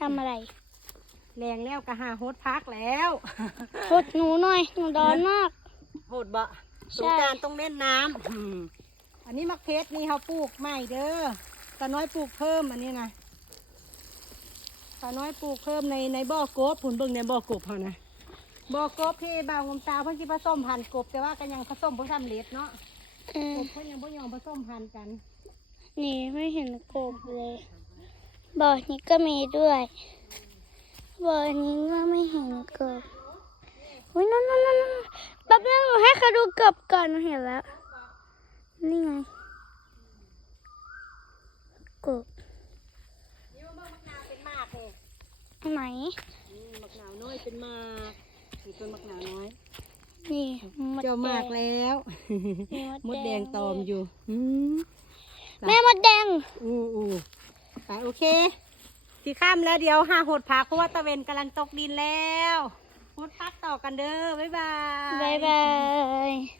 ทำอะไรแรงแล้วก็หาโฮดพักแล้ว พดหนูหน่อยหนูร้อนมากโหดบะสงกรานต์ต้องเล่นน้ำอันนี้มะเพชรนี่เขาปลูกใหม่เด้อตาน้อยปลูกเพิ่มอันนี้นะตาน้อยปลูกเพิ่มในบ่อกบผุนเบิ่งในบ่อกบเขานะบ่อกบที่บ่าวงมตาเพิ่นสิผสมพันธุ์กบแต่ว่าก็ยังผสมบ่สำเร็จเนาะกบเพิ่นยังบ่ยอมผสมพันธุ์กันนี่ไม่เห็นกบเลยบ่อนี้ก็มีด้วยบ่อนี้ก็ไม่เห็นกบอุ้ยนั่นแป๊บนึงหนูให้เขาดูกบก่อนหนูเห็นแล้วนี่ไงกบนี่ว่ามะนาวเป็นมากเลย ไหนมะนาวน้อยเป็นมากนี่ต้นมะนาวน้อยนี่เจ้ามากแล้วมดแดงตอมอยู่แม่มดแดงไปโอเคที่ข้ามแล้วเดี๋ยวหาหดพักเพราะว่าตะเวนกำลังตกดินแล้วหดพักต่อกันเด้อบ๊ายบายบ๊ายบาย